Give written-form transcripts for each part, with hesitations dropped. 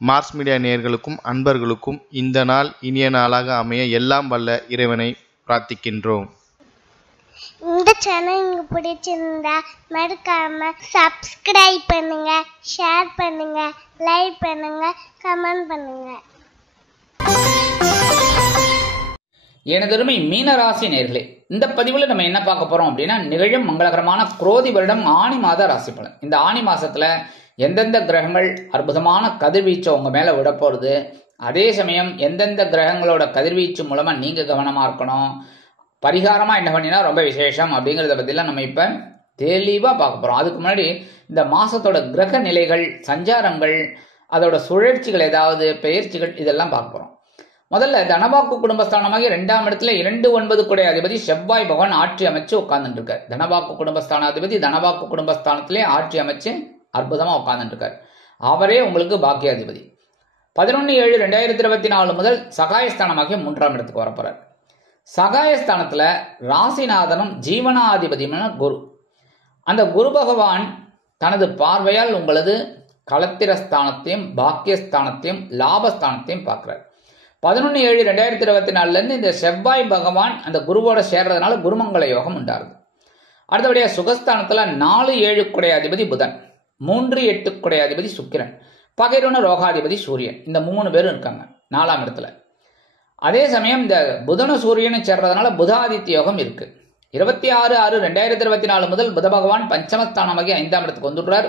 Mars media நேயர்களுக்கும் அன்பர்களுக்கும் இந்த நாள் இனிய நாளாக அமைய எல்லாம் வல்ல இறைவனை பிரார்த்திக்கின்றோம். இந்த சேனல் உங்களுக்கு பிடிச்சிருந்தா மறக்காம சப்ஸ்கிரைப் பண்ணுங்க, ஷேர் பண்ணுங்க, லைக் பண்ணுங்க, கமெண்ட் பண்ணுங்க. எனதருமை மீனராசி நேயர்களே, இந்த பதிவில் நம்ம என்ன பார்க்க போறோம் அப்படின்னா, நிகழும் மங்களகரமான குரோதி வருடம் ஆணி மாத ராசி பலன். இந்த ஆணி மாசத்துல எந்தெந்த கிரகங்கள் அற்புதமான கதிர்வீச்சை உங்க மேல விட போறது, அதே சமயம் எந்தெந்த கிரகங்களோட கதிர்வீச்சு மூலமா நீங்க கவனமா இருக்கணும், பரிகாரமா என்ன பண்ணினா ரொம்ப விசேஷம் அப்படிங்கிறத பத்திலாம் நம்ம இப்ப தெளிவா பார்க்க போறோம். அதுக்கு முன்னாடி இந்த மாசத்தோட கிரக நிலைகள், சஞ்சாரங்கள், அதோட சுழற்சிகள், ஏதாவது பெயர்ச்சிகள், இதெல்லாம் பார்க்க போறோம். முதல்ல தனவாக்கு குடும்பஸ்தானமாக 2ஆம் இடத்துல 2-9 குடை அதிபதி செவ்வாய் பகவான் ஆட்சி அமைச்சு உட்கார்ந்துட்டு இருக்கார். தனவாக்கு குடும்பஸ்தானாதிபதி தனவாக்கு குடும்பஸ்தானத்திலே ஆட்சி அமைச்சு அற்புதமா உட்கார்ந்துட்டு இருக்கார். அவரே உங்களுக்கு பாக்கியாதிபதி. 11/7/2024 முதல் சகாயஸ்தானமாக 3ஆம் இடத்துக்கு வரப்போறார். சகாயஸ்தானத்துல ராசிநாதனும் ஜீவனாதிபதியுமான குரு. அந்த குரு பகவான் தனது பார்வையால் உங்களது களத்திரஸ்தானத்தையும் பாக்கியஸ்தானத்தையும் லாபஸ்தானத்தையும் பார்க்கிறார். 11/7/2024 இருந்து இந்த செவ்வாய் பகவான் அந்த குருவோட சேர்றதுனால குருமங்கள யோகம் உண்டாருது. அடுத்தபடியாக சுகஸ்தானத்துல 4-7 குடை அதிபதி புதன், 3-8 குடை அதிபதி சுக்கிரன், பகைருண ரோகாதிபதி சூரியன். இந்த 3 பேரும் இருக்காங்க 4ஆம் இடத்துல. அதே சமயம் இந்த புதன சூரியனை சேர்றதுனால புதாதித்ய யோகம் இருக்கு. 26/6/2024 முதல் புத பகவான் பஞ்சமஸ்தானமாகி 5ஆம் இடத்துக்கு வந்துடுறார்.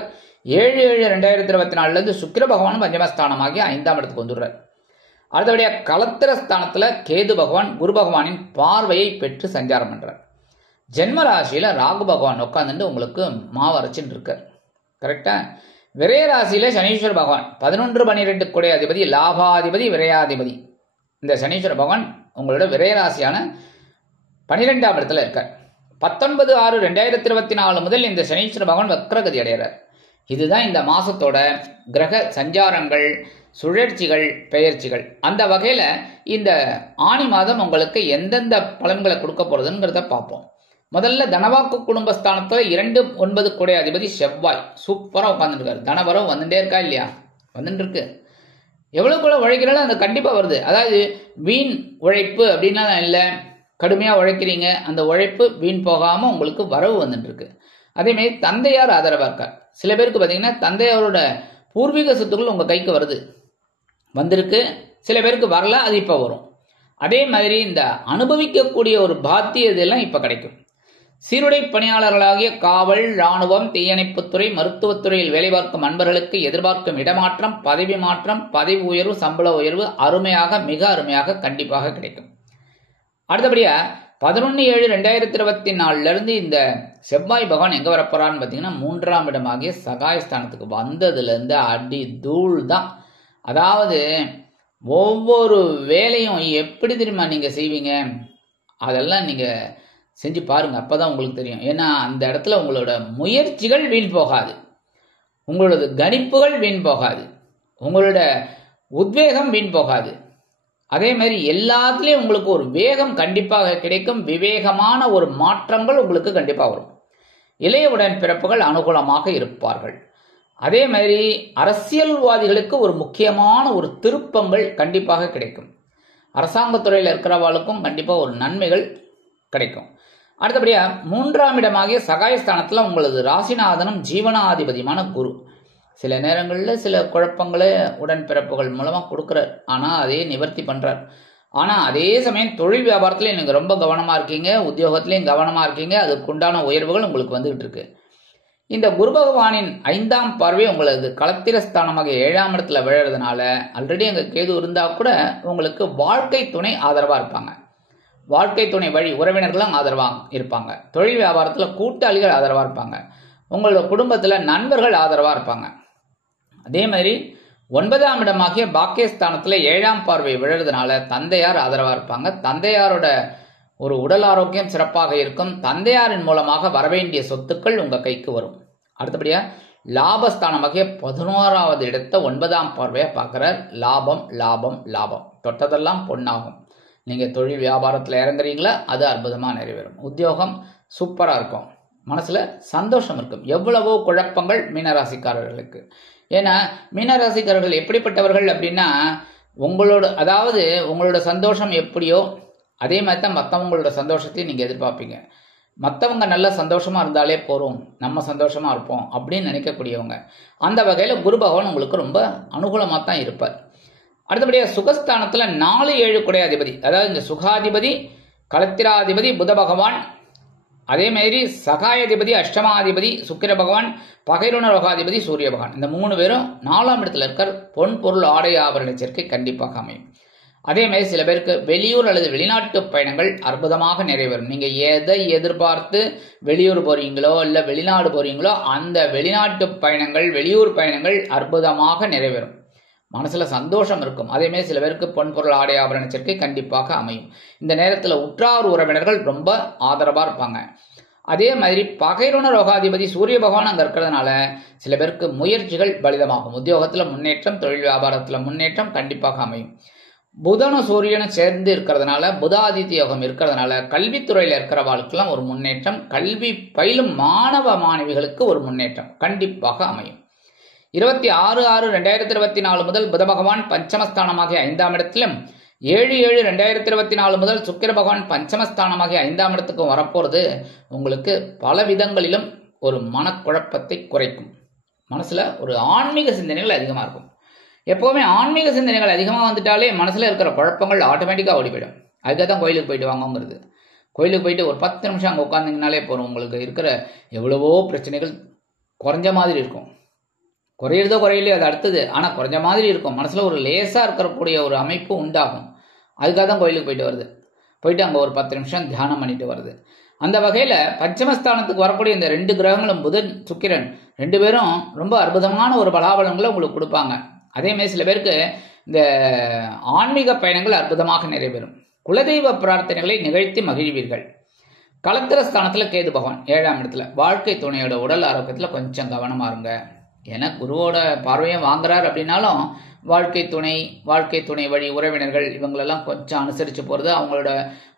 7/7/2024 இருந்து சுக்கிர பகவான் பஞ்சமஸ்தானமாகி 5ஆம் இடத்துக்கு வந்துடுறார். அடுத்தபடியாக களத்திரஸ்தானத்துல கேது பகவான் குரு பகவானின் பார்வையை பெற்று சஞ்சாரம் பண்றார். ஜென்ம ராசியில ராகு பகவான் உட்கார்ந்து உங்களுக்கு மாவரைச்சுட்டு இருக்கார். கரெக்டா? விரய ராசியில சனீஸ்வர பகவான் 11-12 குடை அதிபதி, லாபாதிபதி, விரயாதிபதி. இந்த சனீஸ்வர பகவான் உங்களோட விரயராசியான 12ஆம் இடத்துல இருக்கார். 19/6/2024 முதல் இந்த சனீஸ்வர பகவான் வக்ரகதி அடைகிறார். இதுதான் இந்த மாசத்தோட கிரக சஞ்சாரங்கள், சுழற்சிகள், பெயர்ச்சிகள். அந்த வகையில இந்த ஆணி மாதம் உங்களுக்கு எந்தெந்த பலன்களை கொடுக்க போறதுங்கிறத பார்ப்போம். முதல்ல தனவாக்கு குடும்பஸ்தானத்துல 2-9 குடை அதிபதி செவ்வாய் சூப்பரா உட்கார்ந்துருக்காரு. தனவரம் வந்துட்டே இருக்கா இல்லையா? வந்துட்டு இருக்கு. எவ்வளவுக்குள்ள உழைக்கிறாலும் அது கண்டிப்பா வருது. அதாவது வீண் உழைப்பு அப்படின்னா இல்லை, கடுமையா உழைக்கிறீங்க, அந்த உழைப்பு வீண் போகாம உங்களுக்கு வரவு வந்துட்டு இருக்கு. அதே மாதிரி தந்தையார் ஆதரவா இருக்கார். சில பேருக்கு பாத்தீங்கன்னா தந்தையாரோட பூர்வீக சொத்துக்கள் உங்க கைக்கு வந்திருக்கு. சில பேருக்கு வரல, அது இப்ப வரும். அதே மாதிரி இந்த அனுபவிக்கக்கூடிய ஒரு பாத்தியதெல்லாம் இப்ப கிடைக்கும். சீருடை பணியாளர்களாகிய காவல், இராணுவம், தீயணைப்புத்துறை, மருத்துவத்துறையில் வேலை பார்க்கும் அன்பர்களுக்கு எதிர்பார்க்கும் இடமாற்றம், பதவி மாற்றம், பதவி உயர்வு, சம்பள உயர்வு அருமையாக, மிக அருமையாக கண்டிப்பாக கிடைக்கும். அடுத்தபடியா 11/7/2024 இருந்து இந்த செவ்வாய் பகவான் எங்க வரப்போறான்னு பாத்தீங்கன்னா 3ஆம் இடமாகிய சகாயஸ்தானத்துக்கு வந்ததுல இருந்து அடி தூள் தான். அதாவது ஒவ்வொரு வேலையும் எப்படி தெரியுமா நீங்க செய்வீங்க, அதெல்லாம் நீங்க செஞ்சு பாருங்க, அப்பதான் உங்களுக்கு தெரியும். ஏன்னா அந்த இடத்துல உங்களோட முயற்சிகள் வீண் போகாது, உங்களோட கணிப்புகள் வீண் போகாது, உங்களோட உத்வேகம் வீண் போகாது. அதே மாதிரி எல்லாத்துலயும் உங்களுக்கு ஒரு வேகம் கண்டிப்பாக கிடைக்கும். விவேகமான ஒரு மாற்றங்கள் உங்களுக்கு கண்டிப்பா வரும். இளைய உடன்பிறப்புகள் அனுகூலமாக இருப்பார்கள். அதே மாதிரி அரசியல்வாதிகளுக்கு ஒரு முக்கியமான ஒரு திருப்பங்கள் கண்டிப்பாக கிடைக்கும். அரசாங்கத்துறையில் இருக்கிறவாளுக்கும் கண்டிப்பா ஒரு நன்மைகள் கிடைக்கும். அடுத்தபடியா 3ஆம் இடமாகிய சகாயஸ்தானத்துல உங்களது ராசிநாதனும் ஜீவனாதிபதியுமான குரு சில நேரங்களில் சில குழப்பங்களை உடன்பிறப்புகள் மூலமா கொடுக்குறார். ஆனா அதே நிவர்த்தி பண்றார். ஆனா அதே சமயம் தொழில் வியாபாரத்துல நீங்க ரொம்ப கவனமா இருக்கீங்க, உத்தியோகத்திலையும் கவனமா இருக்கீங்க. அதுக்குண்டான உயர்வுகள் உங்களுக்கு வந்துகிட்டு இருக்கு. இந்த குரு பகவானின் 5ஆம் பார்வை உங்களது களத்திரஸ்தானமாக 7ஆம் இடத்துல விழுறதுனால ஆல்ரெடி அங்க கேது இருந்தா கூட உங்களுக்கு வாழ்க்கை துணை ஆதரவா இருப்பாங்க. வாழ்க்கை துணை வழி உறவினர்களும் ஆதரவா இருப்பாங்க. தொழில் வியாபாரத்துல கூட்டாளிகள் ஆதரவா இருப்பாங்க. உங்களோட குடும்பத்துல நண்பர்கள் ஆதரவா இருப்பாங்க. அதே மாதிரி 9ஆம் இடமாகிய பாக்கியஸ்தானத்துல 7ஆம் பார்வை விழுறதுனால தந்தையார் ஆதரவா இருப்பாங்க. தந்தையாரோட ஒரு உடல் ஆரோக்கியம் சிறப்பாக இருக்கும். தந்தையாரின் மூலமாக வரவேண்டிய சொத்துக்கள் உங்க கைக்கு வரும். அடுத்தபடியா லாபஸ்தானமாகிய 11ஆவது இடத்தை 9ஆம் பார்வையா பார்க்கிறார். லாபம் லாபம் லாபம், தொட்டதெல்லாம் பொன்னாகும். நீங்க தொழில் வியாபாரத்துல இறங்குறீங்களா, அது அற்புதமா நிறைவேறும். உத்தியோகம் சூப்பரா இருக்கும். மனசுல சந்தோஷம் இருக்கும். எவ்வளவோ குழப்பங்கள் மீனராசிக்காரர்களுக்கு ஏன்னா மீனராசிக்காரர்கள் எப்படிப்பட்டவர்கள் அப்படின்னா, உங்களோட சந்தோஷம் எப்படியோ அதே மாதிரி தான் மற்றவங்களோட சந்தோஷத்தையும் நீங்கள் எதிர்பார்ப்பீங்க. மற்றவங்க நல்ல சந்தோஷமா இருந்தாலே போறோம், நம்ம சந்தோஷமா இருப்போம் அப்படின்னு நினைக்கக்கூடியவங்க. அந்த வகையில் குரு பகவான் உங்களுக்கு ரொம்ப அனுகூலமாக தான் இருப்பார். அடுத்தபடியாக சுகஸ்தானத்தில் 4-7 குடையாதிபதி, அதாவது இந்த சுகாதிபதி களத்திராதிபதி புத பகவான், அதே மாதிரி சகாயாதிபதி அஷ்டமாதிபதி சுக்கிர பகவான், பகைருண ரோகாதிபதி சூரிய பகவான், இந்த 3 பேரும் 4ஆம் இடத்துல இருக்கிற பொன் பொருள் ஆடை ஆபரண சேர்க்கை கண்டிப்பாக அமையும். அதே மாதிரி சில பேருக்கு வெளியூர் அல்லது வெளிநாட்டு பயணங்கள் அற்புதமாக நிறைவேறும். நீங்க எதை எதிர்பார்த்து வெளியூர் போறீங்களோ இல்ல வெளிநாடு போறீங்களோ அந்த வெளிநாட்டு பயணங்கள் வெளியூர் பயணங்கள் அற்புதமாக நிறைவேறும். மனசுல சந்தோஷம் இருக்கும். அதே மாதிரி சில பேருக்கு பொன் பொருள் ஆடை ஆபரண சேர்க்கை கண்டிப்பாக அமையும். இந்த நேரத்துல உற்றார் உறவினர்கள் ரொம்ப ஆதரவா இருப்பாங்க. அதே மாதிரி பகைருண ரோகாதிபதி சூரிய பகவான் அங்க இருக்கிறதுனால சில பேருக்கு முயற்சிகள் பலிதமாகும். உத்தியோகத்துல முன்னேற்றம், தொழில் வியாபாரத்துல முன்னேற்றம் கண்டிப்பாக அமையும். புதனும் சூரியனும் சேர்ந்து இருக்கிறதுனால, புதாதித்ய யோகம் இருக்கிறதுனால கல்வித்துறையில இருக்கிறவாளுக்கெல்லாம் ஒரு முன்னேற்றம், கல்வி பயிலும் மாணவ மாணவிகளுக்கு ஒரு முன்னேற்றம் கண்டிப்பாக அமையும். 26/6/2024 முதல் புத பகவான் பஞ்சமஸ்தானமாகிய 5ஆம் இடத்திலும், 7/7/2024 முதல் சுக்கிர பகவான் பஞ்சமஸ்தானமாகிய 5ஆம் இடத்துக்கும் வரப்போறது உங்களுக்கு பல விதங்களிலும் ஒரு மனக்குழப்பத்தை குறைக்கும். மனசுல ஒரு ஆன்மீக சிந்தனைகள் அதிகமா இருக்கும். எப்போவுமே ஆன்மீக சிந்தனைகள் அதிகமாக வந்துட்டாலே மனசுல இருக்கிற குழப்பங்கள் ஆட்டோமேட்டிக்காக ஓடி போயிடும். அதுக்காக தான் கோயிலுக்கு போயிட்டு வாங்கங்கிறது. கோயிலுக்கு போயிட்டு ஒரு 10 நிமிஷம் அங்கே உட்காந்திங்கனாலே போகிறோம், உங்களுக்கு இருக்கிற எவ்வளவோ பிரச்சனைகள் குறைஞ்ச மாதிரி இருக்கும். குறையிறதோ குறையிலையோ அது அடுத்தது, ஆனால் குறைஞ்ச மாதிரி இருக்கும். மனசில் ஒரு லேசாக இருக்கக்கூடிய ஒரு அமைப்பு உண்டாகும். அதுக்காக தான் கோயிலுக்கு போயிட்டு வருது. போயிட்டு அங்கே ஒரு 10 நிமிஷம் தியானம் பண்ணிட்டு வருது. அந்த வகையில் பஞ்சமஸ்தானத்துக்கு வரக்கூடிய இந்த 2 கிரகங்களும் புதன் சுக்கிரன் 2 பேரும் ரொம்ப அற்புதமான ஒரு பலாபலங்களை உங்களுக்கு கொடுப்பாங்க. அதே மாதிரி சில பேருக்கு இந்த ஆன்மீக பயணங்கள் அற்புதமாக நிறைவேறும். குலதெய்வ பிரார்த்தனைகளை நிகழ்த்தி மகிழ்வீர்கள். களத்திரஸ்தானத்தில் கேது பகவான் 7ஆம் இடத்துல, வாழ்க்கை துணையோட உடல் ஆரோக்கியத்தில் கொஞ்சம் கவனமா இருங்க. ஏன்னா குருவோட பார்வையும் வாங்குறார் அப்படின்னாலும் வாழ்க்கை துணை வழி உறவினர்கள் இவங்களெல்லாம் கொஞ்சம் அனுசரித்து போகிறது, அவங்களோட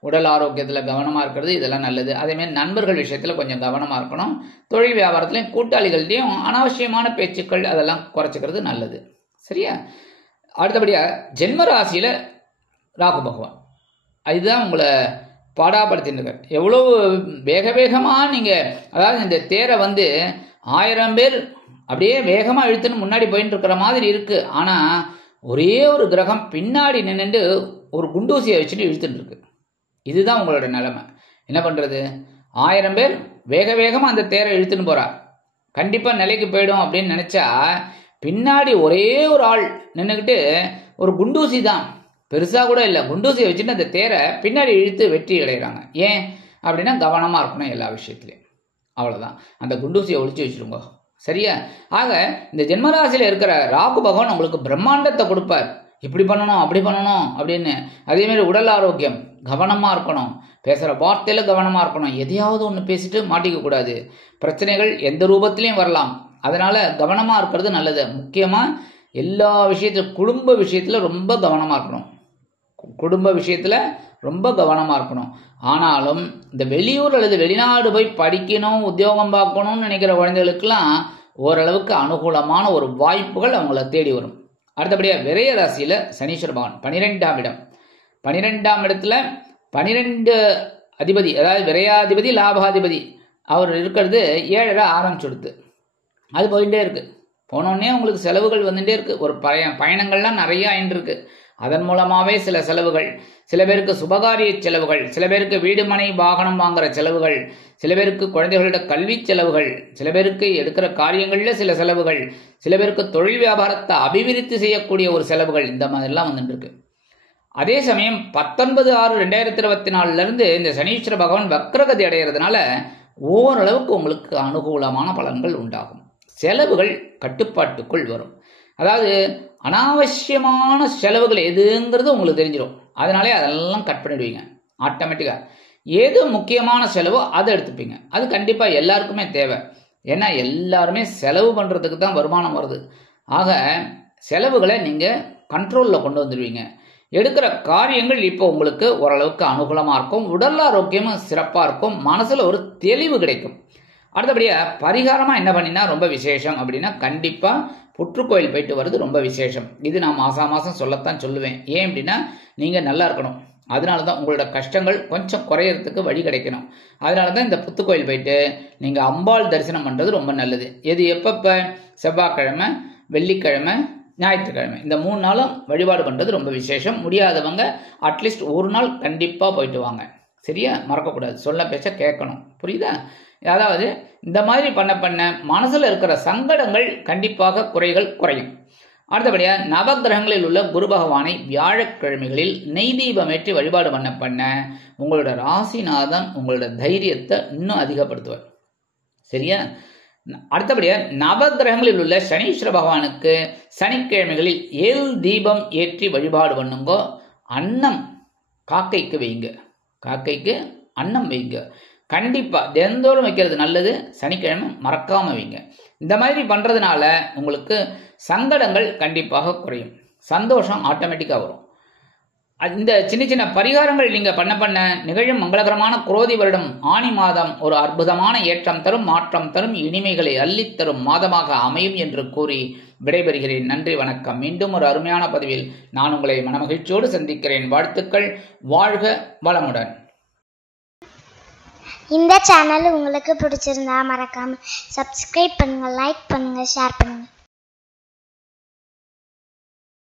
உடல் ஆரோக்கியத்தில் கவனமாக இருக்கிறது, இதெல்லாம் நல்லது. அதேமாதிரி நண்பர்கள் விஷயத்தில் கொஞ்சம் கவனமாக இருக்கணும். தொழில் வியாபாரத்துலையும் கூட்டாளிகள்டையும் அனாவசியமான பேச்சுக்கள் அதெல்லாம் குறைச்சிக்கிறது நல்லது. சரியா? அடுத்தபடியாக ஜென்ம ராசியில் ராகு பகவான், அதுதான் உங்களை பாடாப்படுத்தின்னு எவ்வளவு வேகமாக நீங்கள், அதாவது இந்த தேரை 1000 பேர் அப்படியே வேகமாக இழுத்துன்னு முன்னாடி போயிட்டு இருக்கிற மாதிரி இருக்கு. ஆனால் ஒரே ஒரு கிரகம் பின்னாடி நின்றுட்டு ஒரு குண்டூசியை வச்சுட்டு இழுத்துட்டு இருக்கு. இதுதான் உங்களோட நிலைமை. என்ன பண்ணுறது? 1000 பேர் வேகமாக அந்த தேரை இழுத்துன்னு போறா, கண்டிப்பாக நிலைக்கு போயிடும் அப்படின்னு நினச்சா பின்னாடி ஒரே ஒரு ஆள் நின்றுக்கிட்டு ஒரு குண்டூசி தான், பெருசாக கூட இல்லை, குண்டூசியை வச்சுட்டு அந்த தேரை பின்னாடி இழுத்து வெற்றி அடைகிறாங்க. ஏன் அப்படின்னா கவனமாக இருக்கணும் எல்லா விஷயத்துலையும். அவ்வளோதான். அந்த குண்டூசியை ஒழிச்சு வச்சுருங்க. சரியா? ஆக இந்த ஜென்மராசியில் இருக்கிற ராகு பகவான் உங்களுக்கு பிரம்மாண்டத்தை கொடுப்பார். இப்படி பண்ணணும் அப்படி பண்ணணும் அப்படின்னு. அதேமாரி உடல் ஆரோக்கியம் கவனமாக இருக்கணும். பேசுகிற வார்த்தையில் கவனமாக இருக்கணும். எதையாவது ஒன்று பேசிட்டு மாட்டிக்க கூடாது. பிரச்சனைகள் எந்த ரூபத்திலையும் வரலாம். அதனால கவனமாக இருக்கிறது நல்லது. முக்கியமாக எல்லா விஷயத்திலும் குடும்ப விஷயத்தில் ரொம்ப கவனமாக இருக்கணும். ரொம்ப கவனமாக இருக்கணும். ஆனாலும் இந்த வெளியூர் அல்லது வெளிநாடு போய் படிக்கணும், உத்தியோகம் பார்க்கணும்னு நினைக்கிற குழந்தைகளுக்கெல்லாம் ஓரளவுக்கு அனுகூலமான ஒரு வாய்ப்புகள் அவங்கள தேடி வரும். அடுத்தபடியாக விரய ராசியில் சனீஸ்வர பகவான் 12ஆம் இடம். 12ஆம் இடத்துல 12 அதிபதி, அதாவது விரையாதிபதி லாபாதிபதி அவர் இருக்கிறது 7 ஆரம்பிச்சுடுது. அது போயிட்டே இருக்கு. போனோடனே உங்களுக்கு செலவுகள் வந்துட்டே இருக்கு. ஒரு பயணங்கள்லாம் நிறைய ஆயிட்டு இருக்கு. அதன் மூலமாகவே சில செலவுகள், சில பேருக்கு சுபகாரிய செலவுகள், சில பேருக்கு வீடு மனை வாகனம் வாங்குற செலவுகள், சில பேருக்கு குழந்தைகளோட கல்வி செலவுகள், சில பேருக்கு எடுக்கிற காரியங்களில் சில செலவுகள், சில பேருக்கு தொழில் வியாபாரத்தை அபிவிருத்தி செய்யக்கூடிய ஒரு செலவுகள், இந்த மாதிரிலாம் வந்துட்டு இருக்கு. அதே சமயம் 19/6/2024 இந்த சனீஸ்வர பகவான் வக்ரகதி அடைகிறதுனால ஓரளவுக்கு உங்களுக்கு அனுகூலமான பலன்கள் உண்டாகும். செலவுகள் கட்டுப்பாட்டுக்குள் வரும். அதாவது அனாவசியமான செலவுகள் எதுங்கிறது உங்களுக்கு தெரிஞ்சிடும். அதனாலே அதெல்லாம் கட் பண்ணிடுவீங்க ஆட்டோமேட்டிக்காக. எது முக்கியமான செலவோ அதை எடுத்துப்பீங்க. அது கண்டிப்பாக எல்லாருக்குமே தேவை. ஏன்னா எல்லாருமே செலவு பண்ணுறதுக்கு தான் வருமானம் வருது. ஆக செலவுகளை நீங்கள் கண்ட்ரோலில் கொண்டு வந்துடுவீங்க. எடுக்கிற காரியங்கள் இப்போ உங்களுக்கு ஓரளவுக்கு அனுகூலமாக இருக்கும். உடல் ஆரோக்கியமும் சிறப்பாக இருக்கும். மனசில் ஒரு தெளிவு கிடைக்கும். அடுத்தபடியாக பரிகாரமாக என்ன பண்ணினா ரொம்ப விசேஷம் அப்படின்னா கண்டிப்பாக புற்றுக்கோயில் போயிட்டு வர்றது ரொம்ப விசேஷம். இது நான் மாதம் சொல்லத்தான் சொல்லுவேன். ஏன் அப்படின்னா நீங்கள் நல்லா இருக்கணும், அதனால தான் உங்களோட கஷ்டங்கள் கொஞ்சம் குறையறதுக்கு வழி கிடைக்கணும். அதனால தான் இந்த புத்துக்கோயில் போயிட்டு நீங்கள் அம்பாள் தரிசனம் பண்ணுறது ரொம்ப நல்லது. எது எப்பப்போ? செவ்வாய்க்கிழமை, வெள்ளிக்கிழமை, ஞாயிற்றுக்கிழமை, இந்த 3 நாளும் வழிபாடு பண்ணுறது ரொம்ப விசேஷம். முடியாதவங்க அட்லீஸ்ட் ஒரு நாள் கண்டிப்பாக போயிட்டு வாங்க. சரியா? மறக்கக்கூடாது, சொல்ல பேச்ச கேட்கணும். புரியுதா? அதாவது இந்த மாதிரி பண்ண மனசில் இருக்கிற சங்கடங்கள் கண்டிப்பாக குறையும். அடுத்தபடியாக நவகிரகங்களில் உள்ள குரு பகவானை வியாழக்கிழமைகளில் நெய் தீபமேற்றி வழிபாடு பண்ண உங்களோட ராசிநாதன் உங்களோட தைரியத்தை இன்னும் அதிகப்படுத்துவார். சரியா? அடுத்தபடியாக நவகிரகங்களில் உள்ள சனீஸ்வர பகவானுக்கு சனிக்கிழமைகளில் எள் தீபம் ஏற்றி வழிபாடு பண்ணுங்கோ. அன்னம் காக்கைக்கு வைங்க, காக்கைக்கு அன்னம் வைங்க. கண்டிப்பாக தினந்தோறும் வைக்கிறது நல்லது. சனிக்கிழமை மறக்காம வைங்க. இந்த மாதிரி பண்றதுனால உங்களுக்கு சங்கடங்கள் கண்டிப்பாக குறையும், சந்தோஷம் ஆட்டோமேட்டிக்காக வரும். இந்த சின்ன பரிகாரங்கள் நீங்க பண்ண நிகழும் மங்களகரமான குரோதி வருடம் ஆனி மாதம் ஒரு அற்புதமான ஏற்றம் தரும், மாற்றம் தரும், இனிமைகளை அள்ளித்தரும் மாதமாக அமையும் என்று கூறி விடைபெறுகிறேன். நன்றி, வணக்கம். மீண்டும் ஒரு அருமையான பதிவில் நான் உங்களை மனமகிழ்ச்சியோடு சந்திக்கிறேன். வாழ்த்துக்கள். வாழ்க வளமுடன். இந்த சேனல் உங்களுக்கு பிடிச்சிருந்தா மறக்காம சப்ஸ்கிரைப் பண்ணுங்க, லைக் பண்ணுங்க, ஷேர் பண்ணுங்க.